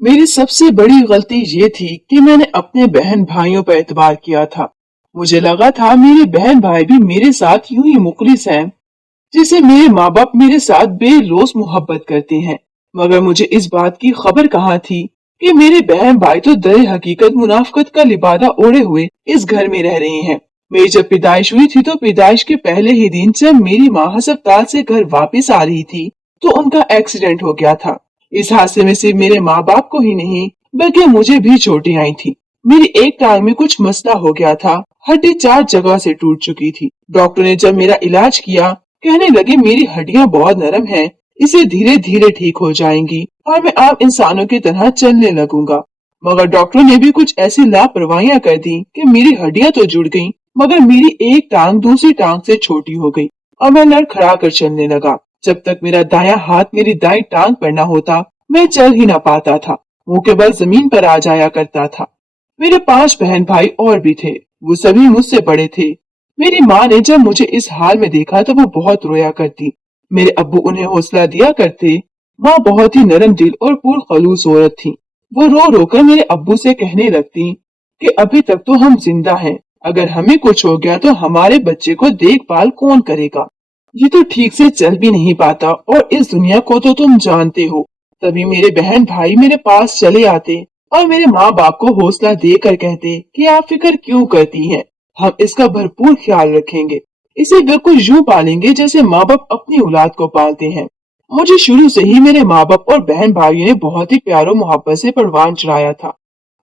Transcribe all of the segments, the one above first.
मेरी सबसे बड़ी गलती ये थी कि मैंने अपने बहन भाइयों पर एतबार किया था। मुझे लगा था मेरे बहन भाई भी मेरे साथ यूं ही मुखलिस हैं, जिसे मेरे माँ बाप मेरे साथ बेलौस मोहब्बत करते हैं। मगर मुझे इस बात की खबर कहाँ थी कि मेरे बहन भाई तो दर हकीकत मुनाफकत का लिबादा ओढ़े हुए इस घर में रह रहे हैं। मेरी जब पैदाइश हुई थी तो पैदाइश के पहले ही दिन जब मेरी माँ अस्पताल से घर वापस आ रही थी तो उनका एक्सीडेंट हो गया था। इस हादसे में सिर्फ मेरे माँ बाप को ही नहीं बल्कि मुझे भी चोटें आई थी। मेरी एक टांग में कुछ मसला हो गया था, हड्डी 4 जगह से टूट चुकी थी। डॉक्टर ने जब मेरा इलाज किया कहने लगे मेरी हड्डियां बहुत नरम हैं, इसे धीरे धीरे ठीक हो जाएंगी और मैं आम इंसानों की तरह चलने लगूंगा। मगर डॉक्टर ने भी कुछ ऐसी लापरवाहियां कर दी कि मेरी हड्डियां तो जुड़ गईं, मगर मेरी एक टांग दूसरी टांग से छोटी हो गई और मैं लड़खड़ा कर चलने लगा। जब तक मेरा दायां हाथ मेरी दाईं टांग पर न होता मैं चल ही न पाता था, मुंह के बल जमीन पर आ जाया करता था। मेरे 5 बहन भाई और भी थे, वो सभी मुझसे बड़े थे। मेरी माँ ने जब मुझे इस हाल में देखा तो वो बहुत रोया करती। मेरे अब्बू उन्हें हौसला दिया करते। माँ बहुत ही नरम दिल और पुरखलूस औरत थी। वो रो रो कर मेरे अब्बू से कहने लगती कि अभी तक तो हम जिंदा हैं, अगर हमें कुछ हो गया तो हमारे बच्चे को देखभाल कौन करेगा। ये तो ठीक से चल भी नहीं पाता और इस दुनिया को तो तुम जानते हो। तभी मेरे बहन भाई मेरे पास चले आते और मेरे माँ बाप को हौसला देकर कहते कि आप फिक्र क्यों करती हैं, हम इसका भरपूर ख्याल रखेंगे, इसे बिल्कुल यूं पालेंगे जैसे माँ बाप अपनी औलाद को पालते हैं। मुझे शुरू से ही मेरे माँ बाप और बहन भाइयों ने बहुत ही प्यार और मोहब्बत से परवान चढ़ाया था।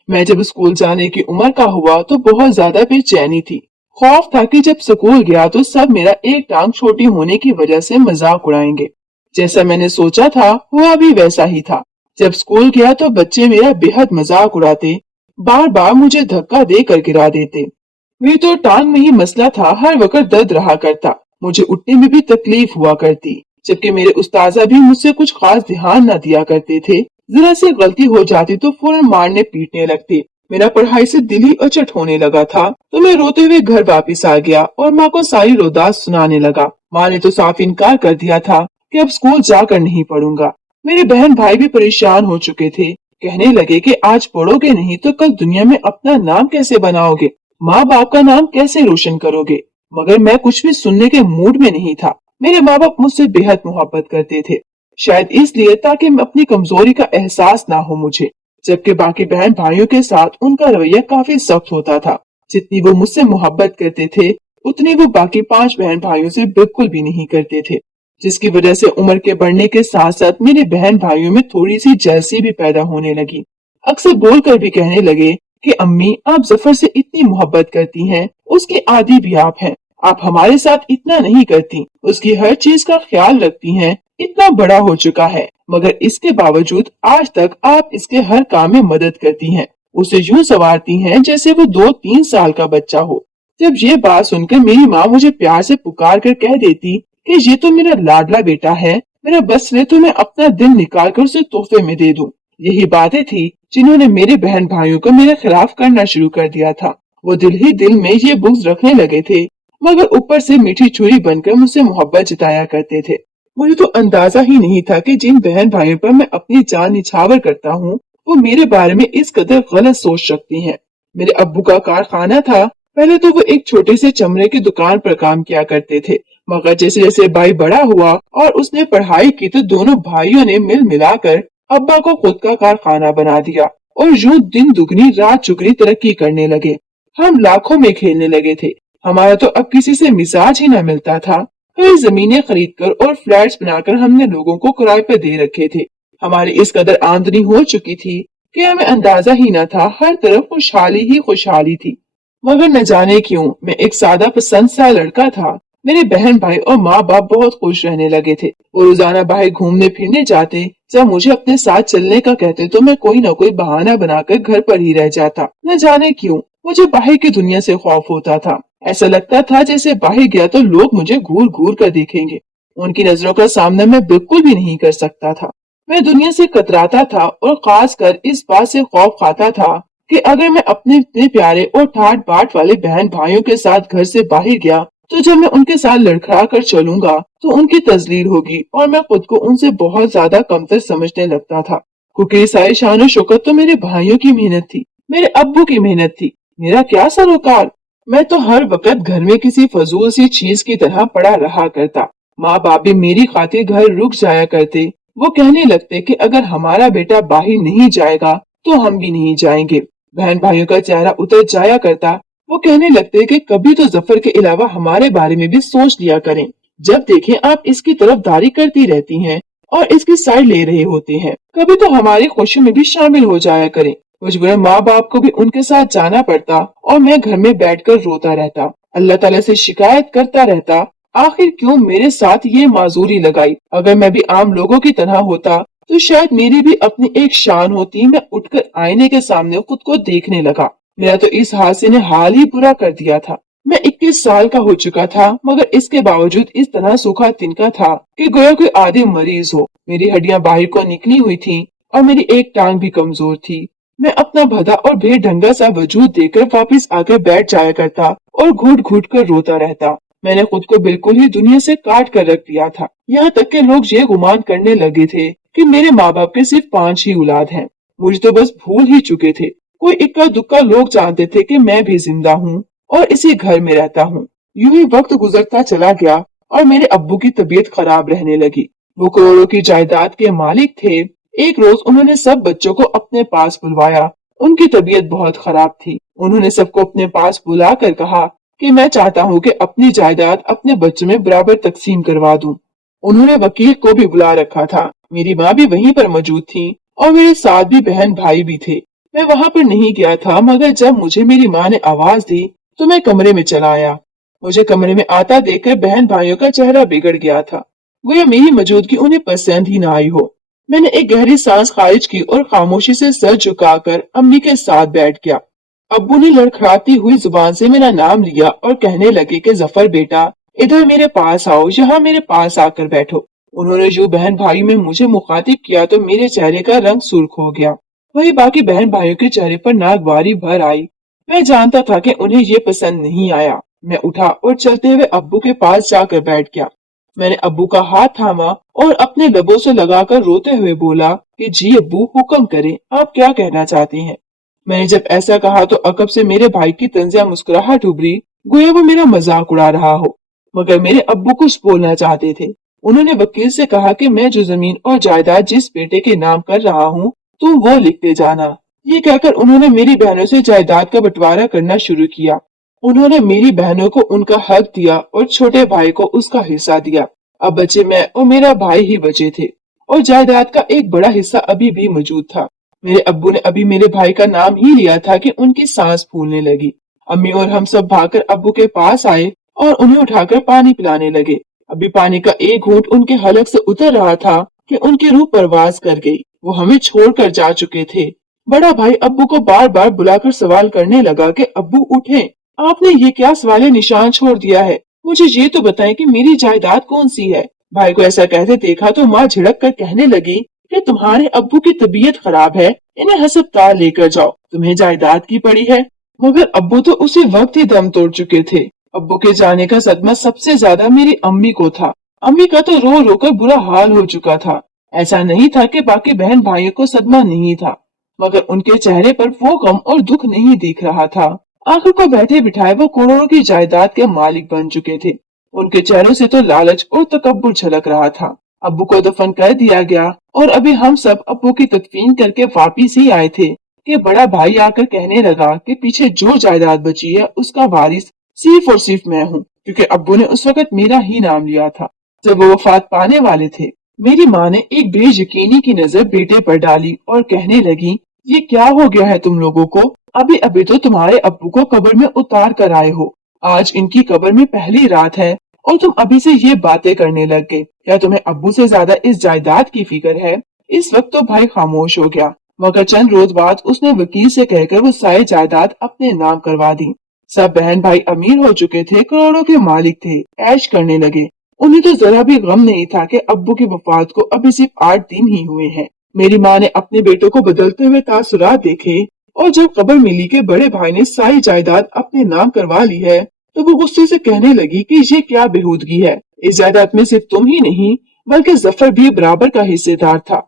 मैं जब स्कूल जाने की उम्र का हुआ तो बहुत ज्यादा बेचैनी थी। खौफ था कि जब स्कूल गया तो सब मेरा एक टांग छोटी होने की वजह से मजाक उड़ाएंगे। जैसा मैंने सोचा था हुआ भी वैसा ही था। जब स्कूल गया तो बच्चे मेरा बेहद मजाक उड़ाते, बार बार मुझे धक्का देकर गिरा देते। मेरी तो टांग में ही मसला था, हर वक्त दर्द रहा करता, मुझे उठने में भी तकलीफ हुआ करती। जबकि मेरे उस्ताजा भी मुझसे कुछ खास ध्यान न दिया करते थे। जरा सी गलती हो जाती तो फौरन मारने पीटने लगते। मेरा पढ़ाई से दिल ही अचट होने लगा था तो मैं रोते हुए घर वापस आ गया और माँ को सारी रोदास सुनाने लगा। माँ ने तो साफ इनकार कर दिया था कि अब स्कूल जाकर नहीं पढ़ूंगा। मेरे बहन भाई भी परेशान हो चुके थे, कहने लगे कि आज पढ़ोगे नहीं तो कल दुनिया में अपना नाम कैसे बनाओगे, माँ बाप का नाम कैसे रोशन करोगे। मगर मैं कुछ भी सुनने के मूड में नहीं था। मेरे माँ बाप मुझसे बेहद मोहब्बत करते थे, शायद इसलिए ताकि अपनी कमजोरी का एहसास ना हो मुझे। जबकि बाकी बहन भाइयों के साथ उनका रवैया काफी सख्त होता था। जितनी वो मुझसे मोहब्बत करते थे उतनी वो बाकी 5 बहन भाइयों से बिल्कुल भी नहीं करते थे, जिसकी वजह से उम्र के बढ़ने के साथ साथ मेरे बहन भाइयों में थोड़ी सी जेलसी भी पैदा होने लगी। अक्सर बोलकर भी कहने लगे कि अम्मी आप जफर से इतनी मोहब्बत करती हैं, उसके आदी भी आप हैं, आप हमारे साथ इतना नहीं करती, उसकी हर चीज का ख्याल रखती हैं, इतना बड़ा हो चुका है मगर इसके बावजूद आज तक आप इसके हर काम में मदद करती हैं, उसे यूं संवारती हैं जैसे वो 2-3 साल का बच्चा हो। जब ये बात सुनकर मेरी माँ मुझे प्यार से पुकार कर कह देती कि ये तो मेरा लाडला बेटा है, मेरा बस ले तो मैं अपना दिल निकाल कर उसे तोहफे में दे दूं। यही बातें थी जिन्होंने मेरे बहन भाइयों को मेरे खिलाफ करना शुरू कर दिया था। वो दिल ही दिल में ये बुग़्ज़ रखने लगे थे मगर ऊपर से मीठी छुरी बनकर मुझसे मोहब्बत जताया करते थे। मुझे तो अंदाजा ही नहीं था कि जिन बहन भाइयों पर मैं अपनी जान निछावर करता हूँ वो मेरे बारे में इस कदर गलत सोच सकती हैं। मेरे अब्बू का कारखाना था। पहले तो वो एक छोटे से चमड़े की दुकान पर काम किया करते थे, मगर जैसे जैसे भाई बड़ा हुआ और उसने पढ़ाई की तो दोनों भाइयों ने मिल मिलाकर अब्बा को खुद का कारखाना बना दिया और यूं दिन दुगनी रात चुगनी तरक्की करने लगे। हम लाखों में खेलने लगे थे। हमारा तो अब किसी से मिजाज ही न मिलता था। कई जमीनें खरीदकर और फ्लैट्स बनाकर हमने लोगों को किराए पर दे रखे थे। हमारी इस कदर आमदनी हो चुकी थी कि हमें अंदाजा ही न था, हर तरफ खुशहाली ही खुशहाली थी। मगर न जाने क्यों मैं एक सादा पसंद सा लड़का था। मेरे बहन भाई और माँ बाप बहुत खुश रहने लगे थे। वो रोजाना बाहर घूमने फिरने जाते। जब मुझे अपने साथ चलने का कहते तो मैं कोई न कोई बहाना बनाकर घर पर ही रह जाता। न जाने क्यों मुझे बाहर की दुनिया से खौफ होता था। ऐसा लगता था जैसे बाहर गया तो लोग मुझे घूर घूर कर देखेंगे। उनकी नजरों का सामना मैं बिल्कुल भी नहीं कर सकता था। मैं दुनिया से कतराता था और खास कर इस बात से खौफ खाता था कि अगर मैं अपने इतने प्यारे और ठाट बाट वाले बहन भाइयों के साथ घर से बाहर गया तो जब मैं उनके साथ लड़खड़ा कर चलूंगा तो उनकी तजलील होगी और मैं खुद को उनसे बहुत ज्यादा कमतर समझने लगता था। क्योंकि सारी शान और शौकत तो मेरे भाइयों की मेहनत थी, मेरे अब्बू की मेहनत थी। मेरा क्या सरोकार। मैं तो हर वक्त घर में किसी फजूल सी चीज की तरह पड़ा रहा करता। माँ बाप भी मेरी खातिर घर रुक जाया करते। वो कहने लगते कि अगर हमारा बेटा बाहर नहीं जाएगा तो हम भी नहीं जाएंगे। बहन भाइयों का चेहरा उतर जाया करता। वो कहने लगते कि कभी तो जफर के अलावा हमारे बारे में भी सोच लिया करें। जब देखें आप इसकी तरफदारी करती रहती हैं और इसकी साइड ले रहे होते हैं, कभी तो हमारी खुशियों में भी शामिल हो जाया करें। मजबूरन माँ बाप को भी उनके साथ जाना पड़ता और मैं घर में बैठकर रोता रहता, अल्लाह ताला से शिकायत करता रहता, आखिर क्यों मेरे साथ ये माजूरी लगाई। अगर मैं भी आम लोगों की तरह होता तो शायद मेरी भी अपनी एक शान होती। मैं उठकर आईने के सामने खुद को देखने लगा। मेरा तो इस हादसे ने हाल ही बुरा कर दिया था। मैं 21 साल का हो चुका था, मगर इसके बावजूद इस तरह सूखा तिनका था कि गोया कोई आदि मरीज हो। मेरी हड्डियां बाहर को निकली हुई थीं और मेरी एक टांग भी कमजोर थी। मैं अपना भदा और बेढंगा सा वजूद देखकर वापस आकर बैठ जाया करता और घुट घुट कर रोता रहता। मैंने खुद को बिल्कुल ही दुनिया से काट कर रख दिया था। यहाँ तक के लोग ये गुमान करने लगे थे कि मेरे माँ बाप के सिर्फ 5 ही औलाद हैं। मुझे तो बस भूल ही चुके थे। कोई इक्का दुक्का लोग जानते थे कि मैं भी जिंदा हूँ और इसी घर में रहता हूँ। यूं ही वक्त गुजरता चला गया और मेरे अब्बू की तबीयत खराब रहने लगी। वो करोड़ों की जायदाद के मालिक थे। एक रोज उन्होंने सब बच्चों को अपने पास बुलवाया। उनकी तबीयत बहुत खराब थी। उन्होंने सबको अपने पास बुलाकर कहा कि मैं चाहता हूँ कि अपनी जायदाद अपने बच्चों में बराबर तकसीम करवा दूं। उन्होंने वकील को भी बुला रखा था। मेरी माँ भी वहीं पर मौजूद थी और मेरे साथ भी बहन भाई भी थे। मैं वहां पर नहीं गया था, मगर जब मुझे मेरी माँ ने आवाज दी तो मैं कमरे में चला आया। मुझे कमरे में आता देखकर बहन भाइयों का चेहरा बिगड़ गया था। गोया मेरी मौजूदगी उन्हें पसंद ही न आई हो। मैंने एक गहरी सांस खारिज की और खामोशी से सर झुकाकर अम्मी के साथ बैठ गया। अब्बू ने लड़खड़ाती हुई जुबान से मेरा नाम लिया और कहने लगे कि जफर बेटा, इधर मेरे पास आओ, यहाँ मेरे पास आकर बैठो। उन्होंने जो बहन भाई में मुझे मुखातिब किया तो मेरे चेहरे का रंग सुर्ख हो गया। वही बाकी बहन भाइयों के चेहरे पर नागवारी भर आई। मैं जानता था कि उन्हें ये पसंद नहीं आया। मैं उठा और चलते हुए अब्बू के पास जाकर बैठ गया। मैंने अब्बू का हाथ थामा और अपने लबों से लगाकर रोते हुए बोला कि जी अब्बू, हुक्म करें, आप क्या कहना चाहते हैं। मैंने जब ऐसा कहा तो अकब से मेरे भाई की तंजिया मुस्कुराहट उभरी, गोया वो मेरा मजाक उड़ा रहा हो। मगर मेरे अब्बू कुछ बोलना चाहते थे। उन्होंने वकील से कहा कि मैं जो जमीन और जायदाद जिस बेटे के नाम कर रहा हूँ, तुम वो लिखते जाना। ये कहकर उन्होंने मेरी बहनों से जायदाद का बंटवारा करना शुरू किया। उन्होंने मेरी बहनों को उनका हक दिया और छोटे भाई को उसका हिस्सा दिया। अब बचे मैं और मेरा भाई ही बचे थे और जायदाद का एक बड़ा हिस्सा अभी भी मौजूद था। मेरे अब्बू ने अभी मेरे भाई का नाम ही लिया था कि उनकी सांस फूलने लगी। अम्मी और हम सब भागकर अब्बू के पास आए और उन्हें उठाकर पानी पिलाने लगे। अभी पानी का एक घूंट उनके हलक से उतर रहा था कि उनकी रूह परवाज कर गई। वो हमें छोड़कर जा चुके थे। बड़ा भाई अब्बू को बार बार बुलाकर सवाल करने लगा कि अब्बू उठें, आपने ये क्या सवाल निशान छोड़ दिया है। मुझे ये तो बताएं कि मेरी जायदाद कौन सी है। भाई को ऐसा कहते देखा तो माँ झिड़क कर कहने लगी कि तुम्हारे अब्बू की तबीयत खराब है, इन्हें अस्पताल लेकर जाओ, तुम्हें जायदाद की पड़ी है। मगर अब्बू तो उसी वक्त ही दम तोड़ चुके थे। अब्बू के जाने का सदमा सबसे ज्यादा मेरी अम्मी को था। अम्मी का तो रो रो कर बुरा हाल हो चुका था। ऐसा नहीं था कि बाकी बहन भाइयों को सदमा नहीं था, मगर उनके चेहरे पर वो गम और दुख नहीं दिख रहा था। आखिर को बैठे बिठाए वो करोड़ों की जायदाद के मालिक बन चुके थे। उनके चेहरों से तो लालच और तकब्बुर झलक रहा था। अब्बू को दफन कर दिया गया और अभी हम सब अब्बू की तदफीन करके वापिस ही आए थे कि बड़ा भाई आकर कहने लगा कि पीछे जो जायदाद बची है उसका वारिस सिर्फ और सिर्फ मैं हूँ, क्योंकि अब्बू ने उस वक्त मेरा ही नाम लिया था जब वो वफात पाने वाले थे। मेरी माँ ने एक बेयकीनी की नजर बेटे पर डाली और कहने लगी, ये क्या हो गया है तुम लोगों को। अभी अभी तो तुम्हारे अब्बू को कब्र में उतार कर आए हो। आज इनकी कब्र में पहली रात है और तुम अभी से ये बातें करने लग गए। क्या तुम्हें अब्बू से ज्यादा इस जायदाद की फिक्र है। इस वक्त तो भाई खामोश हो गया, मगर चंद रोज बाद उसने वकील से कहकर वो सारी जायदाद अपने नाम करवा दी। सब बहन भाई अमीर हो चुके थे, करोड़ों के मालिक थे, ऐश करने लगे। उन्हें तो जरा भी गम नहीं था कि अब्बू की वफात को अभी सिर्फ 8 दिन ही हुए हैं। मेरी माँ ने अपने बेटों को बदलते हुए तासुरात देखे और जब खबर मिली कि बड़े भाई ने सारी जायदाद अपने नाम करवा ली है तो वो गुस्से से कहने लगी कि ये क्या बेहूदगी है। इस जायदाद में सिर्फ तुम ही नहीं बल्कि जफर भी बराबर का हिस्सेदार था।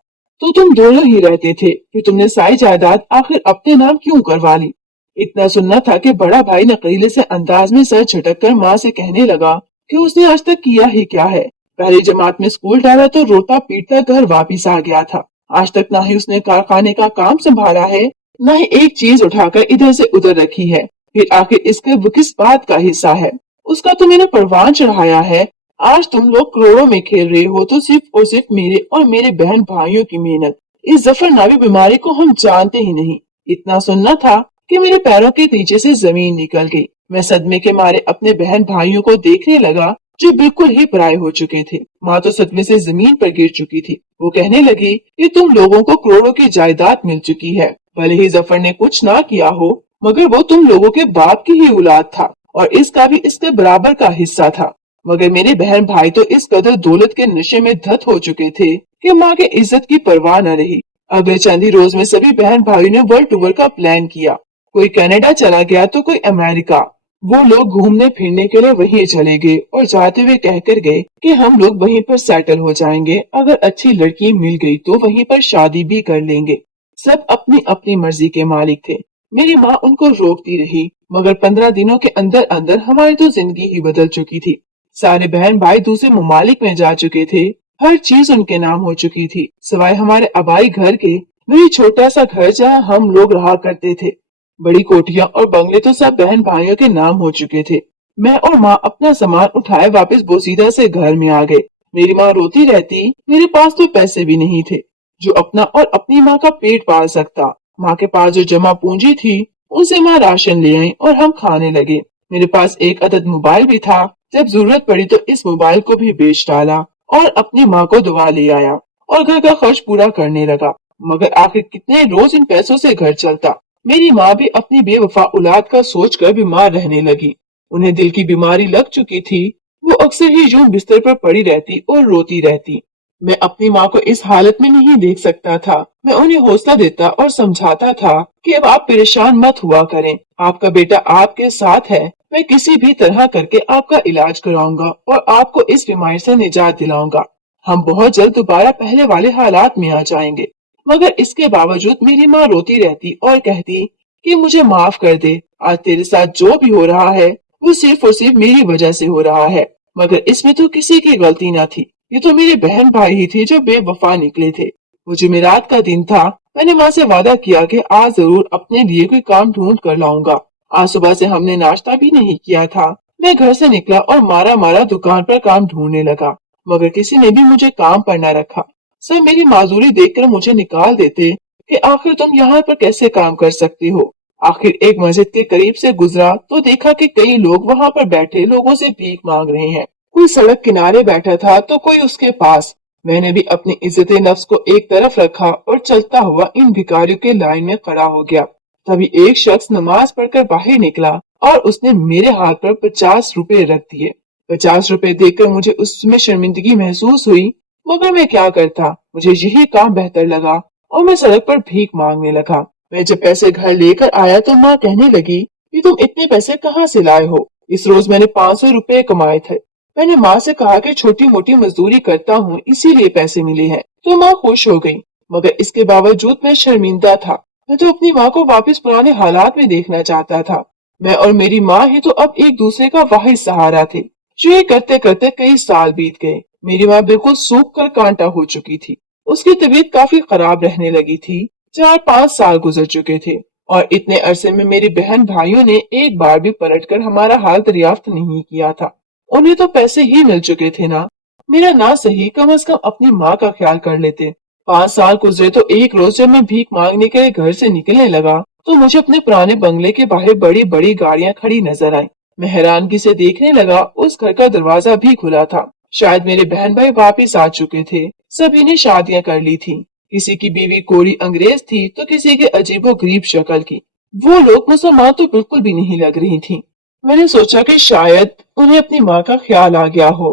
तो तुम दोनों ही रहते थे, फिर तुमने सारी जायदाद आखिर अपने नाम क्यों करवा ली? इतना सुनना था कि बड़ा भाई नकलीले से अंदाज में सर झटक कर माँ से कहने लगा कि उसने आज तक किया ही क्या है। पहली जमात में स्कूल डाला तो रोता पीटता घर वापिस आ गया था। आज तक ना ही उसने कारखाने का काम संभाला है, ना ही एक चीज उठाकर इधर से उधर रखी है। फिर आखिर इसका वो किस बात का हिस्सा है? उसका तो मैंने परवान चढ़ाया है। आज तुम लोग करोड़ों में खेल रहे हो तो सिर्फ और सिर्फ मेरे और मेरे बहन भाइयों की मेहनत। इस जफरनावी बीमारी को हम जानते ही नहीं। इतना सुनना था कि मेरे पैरों के नीचे से जमीन निकल गई। मैं सदमे के मारे अपने बहन भाइयों को देखने लगा जो बिल्कुल ही पराये हो चुके थे। माँ तो सदमे से जमीन पर गिर चुकी थी। वो कहने लगी कि तुम लोगों को करोड़ों की जायदाद मिल चुकी है। भले ही जफर ने कुछ ना किया हो, मगर वो तुम लोगों के बाप की ही औलाद था और इसका भी इसके बराबर का हिस्सा था। मगर मेरे बहन भाई तो इस कदर दौलत के नशे में धत हो चुके थे कि माँ के इज्जत की परवाह न रही। अगले चंद ही रोज में सभी बहन भाइयों ने वर्ल्ड टूर का प्लान किया। कोई कनाडा चला गया तो कोई अमेरिका। वो लोग घूमने फिरने के लिए वहीं चले गए और जाते हुए कहकर गए कि हम लोग वहीं पर सेटल हो जाएंगे। अगर अच्छी लड़की मिल गई तो वहीं पर शादी भी कर लेंगे। सब अपनी अपनी मर्जी के मालिक थे। मेरी माँ उनको रोकती रही, मगर 15 दिनों के अंदर अंदर हमारी तो जिंदगी ही बदल चुकी थी। सारे बहन भाई दूसरे ममालिक में जा चुके थे। हर चीज उनके नाम हो चुकी थी, सिवाय हमारे आबाई घर के। वही छोटा सा घर जहाँ हम लोग रहा करते थे। बड़ी कोठियां और बंगले तो सब बहन भाइयों के नाम हो चुके थे। मैं और माँ अपना सामान उठाए वापस बोसीदा से घर में आ गए। मेरी माँ रोती रहती, मेरे पास तो पैसे भी नहीं थे जो अपना और अपनी माँ का पेट पाल सकता। माँ के पास जो जमा पूंजी थी उनसे माँ राशन ले आई और हम खाने लगे। मेरे पास एक अदद मोबाइल भी था। जब जरूरत पड़ी तो इस मोबाइल को भी बेच डाला और अपनी माँ को दुआ ले आया और घर का खर्च पूरा करने लगा। मगर आखिर कितने रोज इन पैसों से घर चलता। मेरी माँ भी अपनी बेवफा औलाद का सोचकर बीमार रहने लगी। उन्हें दिल की बीमारी लग चुकी थी। वो अक्सर ही यूं बिस्तर पर पड़ी रहती और रोती रहती। मैं अपनी माँ को इस हालत में नहीं देख सकता था। मैं उन्हें हौसला देता और समझाता था कि अब आप परेशान मत हुआ करें, आपका बेटा आपके साथ है। मैं किसी भी तरह करके आपका इलाज कराऊंगा और आपको इस बीमारी से निजात दिलाऊंगा। हम बहुत जल्द दोबारा पहले वाले हालात में आ जाएंगे। मगर इसके बावजूद मेरी माँ रोती रहती और कहती कि मुझे माफ कर दे, आज तेरे साथ जो भी हो रहा है वो सिर्फ और सिर्फ मेरी वजह से हो रहा है। मगर इसमें तो किसी की गलती न थी। ये तो मेरे बहन भाई ही थे जो बेवफा निकले थे। वो जुमेरात का दिन था। मैंने माँ से वादा किया कि आज जरूर अपने लिए कोई काम ढूंढ कर लाऊंगा। आज सुबह से हमने नाश्ता भी नहीं किया था। मैं घर से निकला और मारा मारा दुकान पर काम ढूंढने लगा, मगर किसी ने भी मुझे काम पर न रखा। सब मेरी माजूरी देखकर मुझे निकाल देते कि आखिर तुम यहाँ पर कैसे काम कर सकती हो। आखिर एक मस्जिद के करीब से गुजरा तो देखा कि कई लोग वहाँ पर बैठे लोगों से भीख मांग रहे हैं। कोई सड़क किनारे बैठा था तो कोई उसके पास। मैंने भी अपनी इज्जत नफ्स को एक तरफ रखा और चलता हुआ इन भिखारियों के लाइन में खड़ा हो गया। तभी एक शख्स नमाज पढ़कर बाहर निकला और उसने मेरे हाथ पर 50 रुपए रख दिए। 50 रुपए देखकर मुझे उसमें शर्मिंदगी महसूस हुई, मगर मैं क्या करता। मुझे यही काम बेहतर लगा और मैं सड़क पर भीख मांगने लगा। मैं जब पैसे घर लेकर आया तो माँ कहने लगी कि तुम इतने पैसे कहाँ से लाए हो? इस रोज मैंने 500 रुपए कमाए थे। मैंने माँ से कहा कि छोटी मोटी मजदूरी करता हूँ इसीलिए पैसे मिले हैं, तो माँ खुश हो गई। मगर इसके बावजूद मैं शर्मिंदा था। मैं तो अपनी माँ को वापस पुराने हालात में देखना चाहता था। मैं और मेरी माँ ही तो अब एक दूसरे का वाहिद सहारा थे। जो ये करते करते कई साल बीत गए। मेरी माँ बिल्कुल सूख कर कांटा हो चुकी थी। उसकी तबीयत काफी खराब रहने लगी थी। 4-5 साल गुजर चुके थे और इतने अरसे में मेरी बहन भाइयों ने एक बार भी पलटकर हमारा हाल दरियाफ्त नहीं किया था। उन्हें तो पैसे ही मिल चुके थे ना। मेरा ना सही कम से कम अपनी माँ का ख्याल कर लेते। 5 साल गुजरे तो एक रोज जब मैं भीख मांगने के लिए घर से निकलने लगा तो मुझे अपने पुराने बंगले के बाहर बड़ी बड़ी गाड़ियां खड़ी नजर आईं। मैं हैरानगी से देखने लगा, उस घर का दरवाजा भी खुला था। शायद मेरे बहन भाई वापिस आ चुके थे। सभी ने शादियां कर ली थी। किसी की बीवी कोरी अंग्रेज थी तो किसी के अजीबो गरीब शक्ल की। वो लोग मुसलमान तो बिल्कुल भी नहीं लग रही थी। मैंने सोचा कि शायद उन्हें अपनी माँ का ख्याल आ गया हो।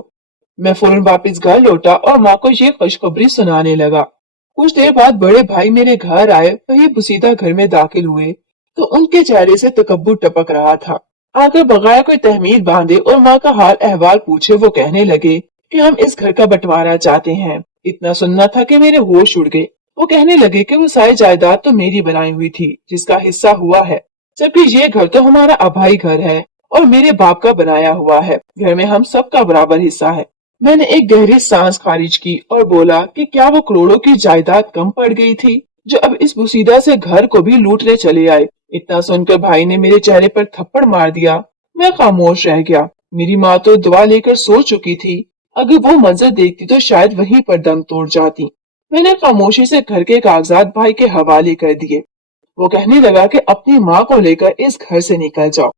मैं फौरन वापस घर लौटा और माँ को ये खुशखबरी सुनाने लगा। कुछ देर बाद बड़े भाई मेरे घर आए। वही बुसीदा घर में दाखिल हुए तो उनके चेहरे से तकब्बुर टपक रहा था। आकर बगैर कोई तहमील बांधे और माँ का हाल अहवाल पूछे वो कहने लगे कि हम इस घर का बंटवारा चाहते हैं। इतना सुनना था कि मेरे होश उड़ गए। वो कहने लगे कि वो सारी जायदाद तो मेरी बनाई हुई थी जिसका हिस्सा हुआ है, जबकि ये घर तो हमारा अभाई घर है और मेरे बाप का बनाया हुआ है। घर में हम सबका बराबर हिस्सा है। मैंने एक गहरी सांस खारिज की और बोला कि क्या वो करोड़ों की जायदाद कम पड़ गई थी जो अब इस बुसीदा से घर को भी लूटने चले आए। इतना सुनकर भाई ने मेरे चेहरे पर थप्पड़ मार दिया। मैं खामोश रह गया। मेरी माँ तो दुआ लेकर सो चुकी थी। अगर वो मंजर देखती तो शायद वहीं पर दम तोड़ जाती। मैंने खामोशी से घर के कागजात भाई के हवाले कर दिए। वो कहने लगा कि अपनी माँ को लेकर इस घर से निकल जाओ।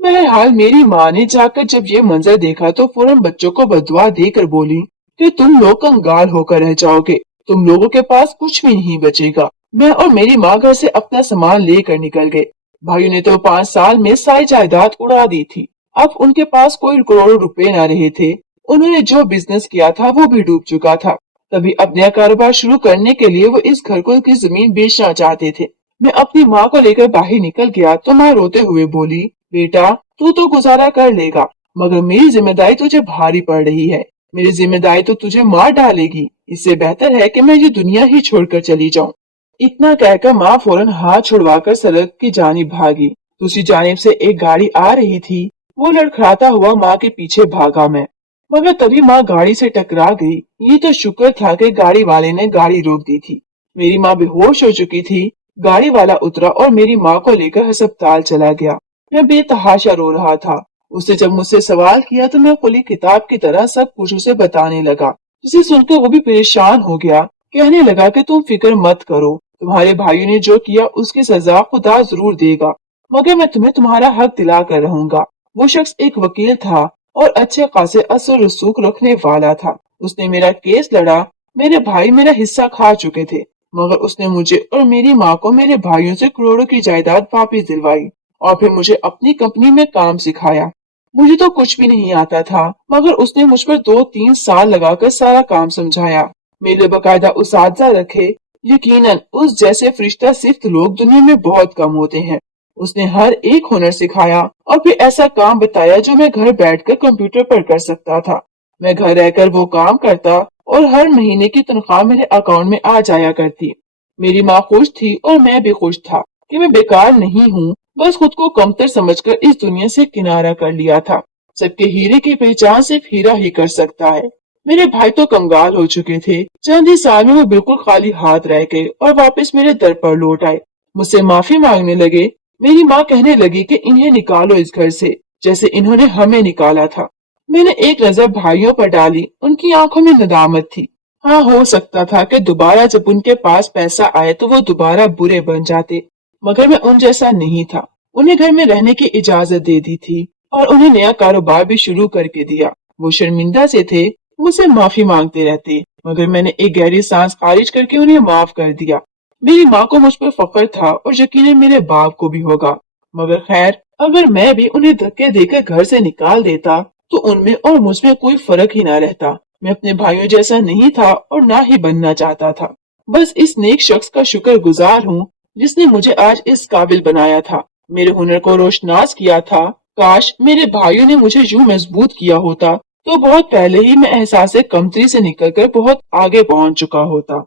बहरहाल मेरी माँ ने जाकर जब ये मंजर देखा तो फौरन बच्चों को बदुआ देकर बोली कि तुम लोग कंगाल होकर रह जाओगे, तुम लोगों के पास कुछ भी नहीं बचेगा। मैं और मेरी माँ घर से अपना सामान लेकर निकल गए। भाइयों ने तो 5 साल में सारी जायदाद उड़ा दी थी। अब उनके पास कोई करोड़ों रुपए न रहे थे। उन्होंने जो बिजनेस किया था वो भी डूब चुका था। तभी अब नया कारोबार शुरू करने के लिए वो इस घर को की जमीन बेचना चाहते थे। मैं अपनी माँ को लेकर बाहर निकल गया तो माँ रोते हुए बोली, बेटा तू तो गुजारा कर लेगा, मगर मेरी जिम्मेदारी तुझे भारी पड़ रही है। मेरी जिम्मेदारी तो तुझे मार डालेगी। इससे बेहतर है कि मैं ये दुनिया ही छोड़कर चली जाऊं। इतना कहकर माँ फौरन हाथ छुड़वाकर सड़क की जानिब भागी। दूसरी जानिब से एक गाड़ी आ रही थी। वो लड़खड़ाता हुआ माँ के पीछे भागा मैं, मगर तभी माँ गाड़ी से टकरा गई। ये तो शुक्र था कि गाड़ी वाले ने गाड़ी रोक दी थी। मेरी माँ बेहोश हो चुकी थी। गाड़ी वाला उतरा और मेरी माँ को लेकर अस्पताल चला गया। मैं बेतहाशा रो रहा था। उसने जब मुझसे सवाल किया तो मैं खुली किताब की तरह सब कुछ उसे बताने लगा, जिसे सुनकर वो भी परेशान हो गया। कहने लगा कि तुम फिक्र मत करो, तुम्हारे भाइयों ने जो किया उसकी सजा खुदा जरूर देगा, मगर मैं तुम्हें तुम्हारा हक दिला कर रहूंगा। वो शख्स एक वकील था और अच्छे खासे असर रसूख रखने वाला था। उसने मेरा केस लड़ा। मेरे भाई मेरा हिस्सा खा चुके थे, मगर उसने मुझे और मेरी माँ को मेरे भाइयों से करोड़ों की जायदाद वापस दिलवाई और फिर मुझे अपनी कंपनी में काम सिखाया। मुझे तो कुछ भी नहीं आता था, मगर उसने मुझ पर 2-3 साल लगाकर सारा काम समझाया। मेरे बकायदा उसातिज़ा रखे। यकीनन उस जैसे फरिश्ता सिफ्त लोग दुनिया में बहुत कम होते हैं। उसने हर एक हुनर सिखाया और फिर ऐसा काम बताया जो मैं घर बैठकर कंप्यूटर पर कर सकता था। मैं घर रहकर वो काम करता और हर महीने की तनख्वाह मेरे अकाउंट में आ जाया करती। मेरी माँ खुश थी और मैं भी खुश था कि मैं बेकार नहीं हूँ। बस खुद को कमतर समझकर इस दुनिया से किनारा कर लिया था। सबके हीरे की पहचान सिर्फ हीरा ही कर सकता है। मेरे भाई तो कंगाल हो चुके थे। चंद ही साल में वो बिल्कुल खाली हाथ रह गए और वापस मेरे दर पर लौट आए। मुझसे माफी मांगने लगे। मेरी माँ कहने लगी कि इन्हें निकालो इस घर से, जैसे इन्होंने हमें निकाला था। मैंने एक नजर भाइयों पर डाली। उनकी आंखों में नदामत थी। हाँ, हो सकता था कि दोबारा जब उनके पास पैसा आए तो वो दोबारा बुरे बन जाते, मगर मैं उन जैसा नहीं था। उन्हें घर में रहने की इजाजत दे दी थी और उन्हें नया कारोबार भी शुरू करके दिया। वो शर्मिंदा से थे, मुझसे माफी मांगते रहते, मगर मैंने एक गहरी सांस खारिज करके उन्हें माफ कर दिया। मेरी माँ को मुझ पर फख्र था और यकीनन मेरे बाप को भी होगा। मगर खैर, अगर मैं भी उन्हें धक्के देकर घर से निकाल देता तो उनमें और मुझ में कोई फर्क ही ना रहता। मैं अपने भाइयों जैसा नहीं था और ना ही बनना चाहता था। बस इस नेक शख्स का शुक्रगुजार हूँ जिसने मुझे आज इस काबिल बनाया था, मेरे हुनर को रोशनास किया था। काश मेरे भाइयों ने मुझे यूं मजबूत किया होता तो बहुत पहले ही मैं एहसास कमतरी से निकलकर बहुत आगे पहुंच चुका होता।